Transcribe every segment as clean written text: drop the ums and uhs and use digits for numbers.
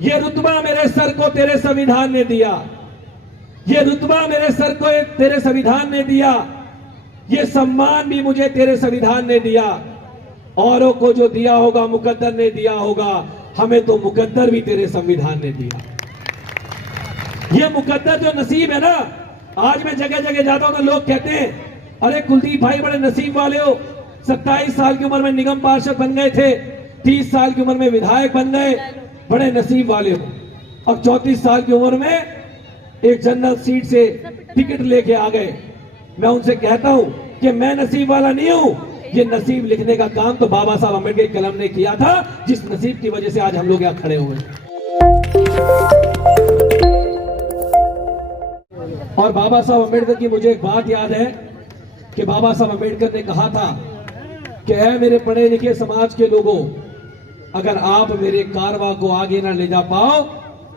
ये रुतबा मेरे सर को तेरे संविधान ने दिया, ये रुतबा मेरे सर को तेरे संविधान ने दिया, ये सम्मान भी मुझे तेरे संविधान ने दिया। औरों को जो दिया होगा मुकद्दर ने दिया होगा, हमें तो मुकद्दर भी तेरे संविधान ने दिया। ये मुकद्दर जो नसीब है ना, आज मैं जगह जगह जाता हूं तो लोग कहते हैं अरे कुलदीप भाई बड़े नसीब वाले हो, 27 साल की उम्र में निगम पार्षद बन गए थे, 30 साल की उम्र में विधायक बन गए, बड़े नसीब वाले हो। अब 34 साल की उम्र में एक जनरल सीट से टिकट लेके आ गए। मैं उनसे कहता हूं कि मैं नसीब वाला नहीं हूं, ये नसीब लिखने का काम तो बाबा साहब अम्बेडकर की कलम ने किया था, जिस नसीब की वजह से आज हम लोग यहाँ खड़े हुए। और बाबा साहब अम्बेडकर की मुझे एक बात याद है कि बाबा साहब अम्बेडकर ने कहा था कि ऐ मेरे पढ़े लिखे समाज के लोगों, अगर आप मेरे कारवां को आगे ना ले जा पाओ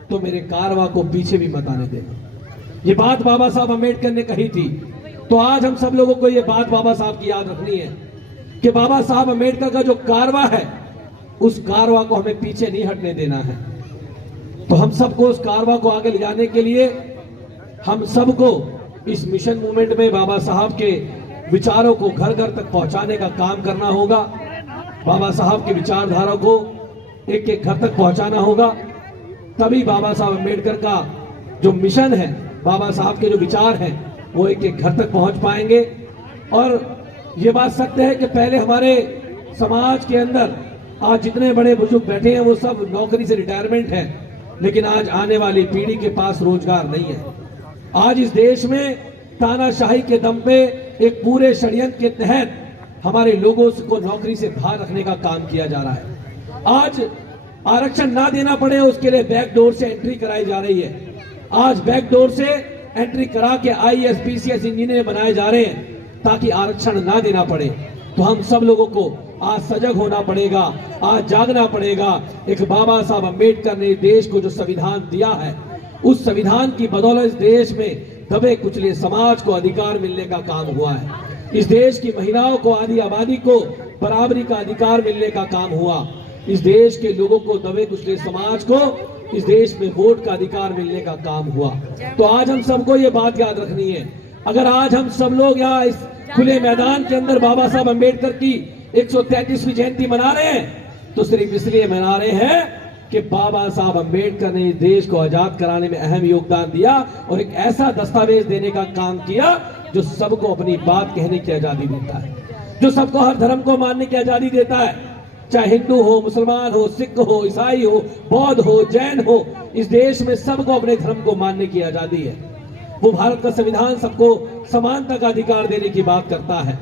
तो मेरे कारवां को पीछे भी मत आने देना। ये बात बाबा साहब अम्बेडकर ने कही थी। तो आज हम सब लोगों को ये बात बाबा साहब की याद रखनी है कि बाबा साहब अम्बेडकर का जो कारवां है, उस कारवां को हमें पीछे नहीं हटने देना है। तो हम सबको उस कारवां को आगे ले जाने के लिए हम सबको इस मिशन मूवमेंट में बाबा साहब के विचारों को घर घर तक पहुंचाने का काम करना होगा। बाबा साहब के विचारधारा को एक एक घर तक पहुंचाना होगा, तभी बाबा साहब अम्बेडकर का जो मिशन है, बाबा साहब के जो विचार हैं, वो एक एक घर तक पहुंच पाएंगे। और ये बात सत्य है कि पहले हमारे समाज के अंदर आज जितने बड़े बुजुर्ग बैठे हैं वो सब नौकरी से रिटायरमेंट है, लेकिन आज आने वाली पीढ़ी के पास रोजगार नहीं है। आज इस देश में तानाशाही के दम पे एक पूरे षड्यंत्र के तहत हमारे लोगों को नौकरी से बाहर रखने का काम किया जा रहा है। आज आरक्षण ना देना पड़े उसके लिए बैकडोर से एंट्री कराई जा रही है। आज बैकडोर से एंट्री करा के IAS PCS इंजीनियर बनाए जा रहे हैं ताकि आरक्षण ना देना पड़े। तो हम सब लोगों को आज सजग होना पड़ेगा, आज जागना पड़ेगा। एक बाबा साहब अम्बेडकर ने देश को जो संविधान दिया है, उस संविधान की बदौलत इस देश में दबे कुचले समाज को अधिकार मिलने का काम हुआ है। इस देश की महिलाओं को, आधी आबादी को बराबरी का अधिकार मिलने का काम हुआ। इस देश के लोगों को, दबे कुचले समाज को इस देश में वोट का अधिकार मिलने का काम हुआ। तो आज हम सबको ये बात याद रखनी है। अगर आज हम सब लोग यहाँ इस खुले मैदान के अंदर बाबा साहब अम्बेडकर की 133वीं जयंती मना रहे हैं, तो सिर्फ इसलिए मना रहे हैं कि बाबा साहब अम्बेडकर ने देश को आजाद कराने में अहम योगदान दिया और एक ऐसा दस्तावेज देने का काम किया जो सबको अपनी बात कहने की आजादी देता है, जो सबको हर धर्म को मानने की आजादी देता है, चाहे हिंदू हो, मुसलमान हो, सिख हो, ईसाई हो, बौद्ध हो, जैन हो। इस देश में सबको अपने धर्म को मानने की आजादी है। वो भारत का संविधान सबको समानता का अधिकार देने की बात करता है।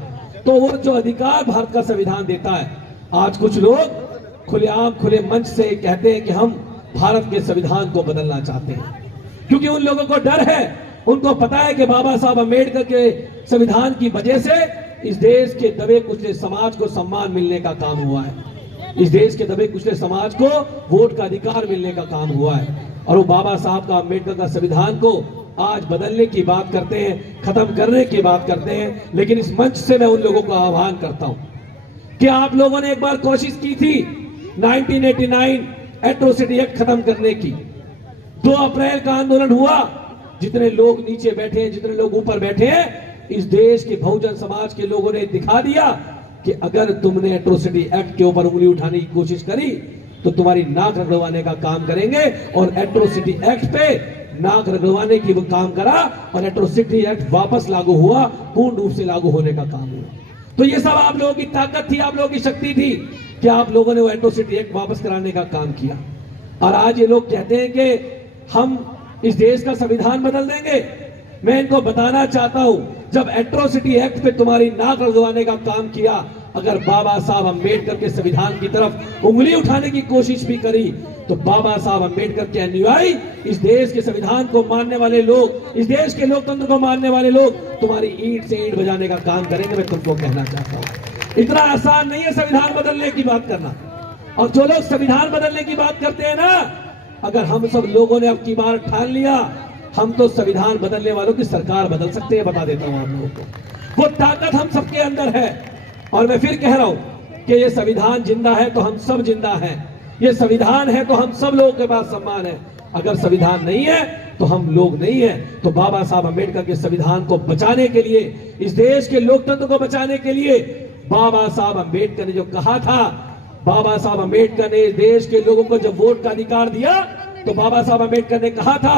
तो वो जो अधिकार भारत का संविधान देता है, आज कुछ लोग खुलेआम खुले मंच से कहते हैं कि हम भारत के संविधान को बदलना चाहते हैं, क्योंकि उन लोगों को डर है। उनको पता है कि बाबा साहब अम्बेडकर के संविधान की वजह से इस देश के दबे कुचले समाज को सम्मान मिलने का काम हुआ है, इस देश के दबे कुचले समाज को वोट का अधिकार मिलने का काम हुआ है। और वो बाबा साहब का, अम्बेडकर का संविधान को आज बदलने की बात करते हैं, खत्म करने की बात करते हैं। लेकिन इस मंच से मैं उन लोगों को आह्वान करता हूं कि आप लोगों ने एक बार कोशिश की थी 1989 एट्रोसिटी एक्ट खत्म करने की। 2 अप्रैल का आंदोलन हुआ। जितने लोग नीचे बैठे हैं, जितने लोग ऊपर बैठे हैं, इस देश के बहुजन समाज के लोगों ने दिखा दिया कि अगर तुमने एट्रोसिटी एक्ट के ऊपर उंगली उठाने की कोशिश करी तो तुम्हारी नाक रगड़वाने का काम करेंगे। और एट्रोसिटी एक्ट पे नाक रगड़वाने की वो काम करा और एट्रोसिटी एक्ट वापस लागू हुआ, पूर्ण रूप से लागू होने का काम हुआ। तो ये सब आप लोगों की ताकत थी, आप लोगों की शक्ति थी कि आप लोगों ने वो एट्रोसिटी एक्ट वापस कराने का काम किया। और आज ये लोग कहते हैं कि हम इस देश का संविधान बदल देंगे। मैं इनको बताना चाहता हूं, जब एट्रोसिटी एक्ट पे तुम्हारी नाक रगड़वाने का काम किया, अगर बाबा साहब अम्बेडकर के संविधान की तरफ उंगली उठाने की कोशिश भी करी, तो बाबा साहब अम्बेडकर के अनुयायी, इस देश के संविधान को मानने वाले लोग, इस देश के लोकतंत्र को मानने वाले लोग तुम्हारी ईंट से ईंट बजाने का काम करेंगे। मैं तुमको कहना चाहता हूं, इतना आसान नहीं है संविधान बदलने की बात करना। और जो लोग संविधान बदलने की बात करते हैं ना, अगर हम सब लोगों ने अब की बार ठान लिया, हम तो संविधान बदलने वालों की सरकार बदल सकते हैं। बता देता हूं आप लोगों को, वो ताकत हम सबके अंदर है। और मैं फिर कह रहा हूं कि ये संविधान जिंदा है तो हम सब जिंदा हैं। ये संविधान है तो हम सब लोगों के पास सम्मान है, अगर संविधान नहीं है तो हम लोग नहीं है। तो बाबा साहब अम्बेडकर के संविधान को बचाने के लिए, इस देश के लोकतंत्र को बचाने के लिए बाबा साहब अम्बेडकर ने जो कहा था, बाबा साहब अम्बेडकर ने देश के लोगों को जब वोट का अधिकार दिया तो बाबा साहब अम्बेडकर ने कहा था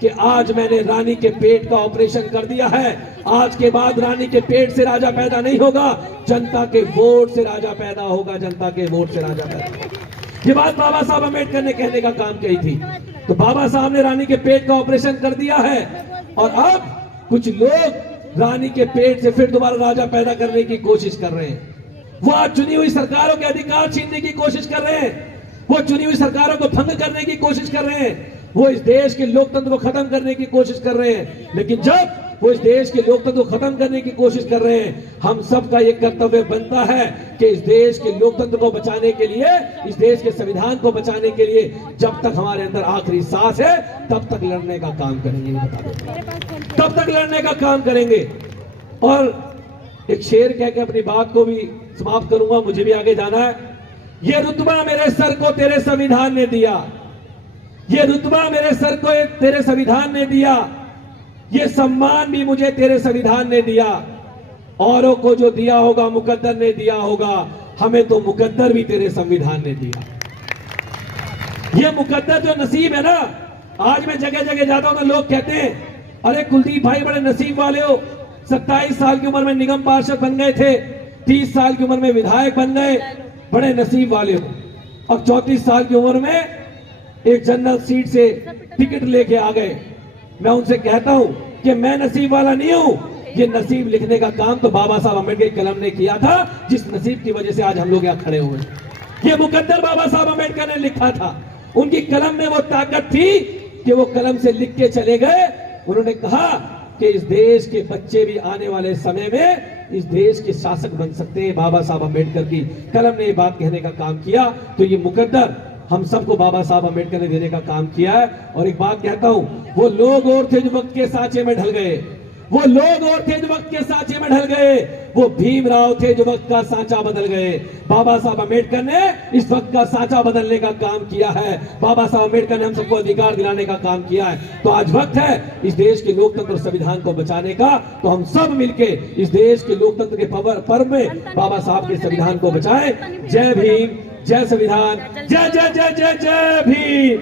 कि आज मैंने रानी के पेट का ऑपरेशन कर दिया है, आज के बाद रानी के पेट से राजा पैदा नहीं होगा, जनता के वोट से राजा पैदा होगा, जनता के वोट से राजा पैदा होगा। ये बात बाबा साहब अम्बेडकर ने कहने का काम कही थी। तो बाबा साहब ने रानी के पेट का ऑपरेशन कर दिया है और अब कुछ लोग रानी के पेट से फिर दोबारा राजा पैदा करने की कोशिश कर रहे हैं। वो आज चुनी हुई सरकारों के अधिकार छीनने की कोशिश कर रहे हैं, वो चुनी हुई सरकारों को भंग करने की कोशिश कर रहे हैं, वो इस देश के लोकतंत्र को खत्म करने की कोशिश कर रहे हैं। लेकिन जब वो इस देश के लोकतंत्र को खत्म करने की कोशिश कर रहे हैं, हम सबका ये कर्तव्य बनता है कि इस देश के लोकतंत्र को बचाने के लिए, इस देश के संविधान को बचाने के लिए जब तक हमारे अंदर आखिरी सांस है तब तक लड़ने का काम करेंगे, तब तक लड़ने का काम करेंगे। और एक शेर कह के अपनी बात को भी समाप्त करूंगा, मुझे भी आगे जाना है। ये रुतबा मेरे सर को तेरे संविधान ने दिया, ये रुतबा मेरे सर को तेरे संविधान ने दिया, ये सम्मान भी मुझे तेरे संविधान ने दिया, औरों को जो दिया होगा मुकद्दर ने दिया होगा, हमें तो मुकद्दर भी तेरे संविधान ने दिया। ये मुकद्दर जो नसीब है ना, आज मैं जगह जगह जाता हूं तो लोग कहते हैं अरे कुलदीप भाई बड़े नसीब वाले हो, 27 साल की उम्र में निगम पार्षद बन गए थे, 30 साल की उम्र में विधायक बन गए, बड़े नसीब वाले हो। अब 34 साल की उम्र में एक जनरल सीट से टिकट लेके आ गए। मैं उनसे कहता हूं कि मैं नसीब वाला नहीं हूं, ये नसीब लिखने का काम तो बाबा साहब अम्बेडकर की कलम ने किया था, जिस नसीब की वजह से आज हम लोग यहाँ खड़े हुए। ये मुकद्दर बाबा साहब अम्बेडकर ने लिखा था, उनकी कलम में वो ताकत थी कि वो कलम से लिख के चले गए। उन्होंने कहा कि इस देश के बच्चे भी आने वाले समय में इस देश के शासक बन सकते हैं। बाबा साहब अम्बेडकर की कलम ने ये बात कहने का काम किया। तो ये मुकद्दर हम सबको बाबा साहब अम्बेडकर ने देने का काम किया है। और एक बात कहता हूं, वो लोग और थे जो वक्त के सांचे में ढल गए, वो लोग और थे जो वक्त के सांचे में ढल गए, वो भीमराव थे जो वक्त का सांचा बदल गए। बाबा साहब अम्बेडकर ने इस वक्त का सांचा बदलने का काम किया है। बाबा साहब अम्बेडकर ने हम सबको अधिकार दिलाने का काम किया है। तो आज वक्त है इस देश के लोकतंत्र और संविधान को बचाने का। तो हम सब मिलके इस देश के लोकतंत्र के पर्व में बाबा साहब के संविधान को बचाएं। जय भीम, जय संविधान, जय जय जय जय जय भीम।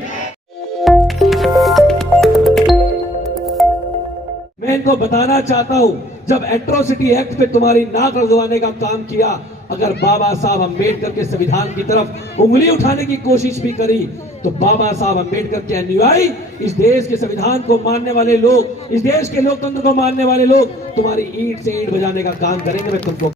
मैं इनको बताना चाहता हूं, जब एट्रोसिटी एक्ट पे तुम्हारी नाक लगवाने का काम किया, अगर बाबा साहब अम्बेडकर के संविधान की तरफ उंगली उठाने की कोशिश भी करी, तो बाबा साहब अम्बेडकर के अनुयायी, इस देश के संविधान को मानने वाले लोग, इस देश के लोकतंत्र को मानने वाले लोग तुम्हारी ईंट से ईंट बजाने का काम करेंगे। मैं तुमको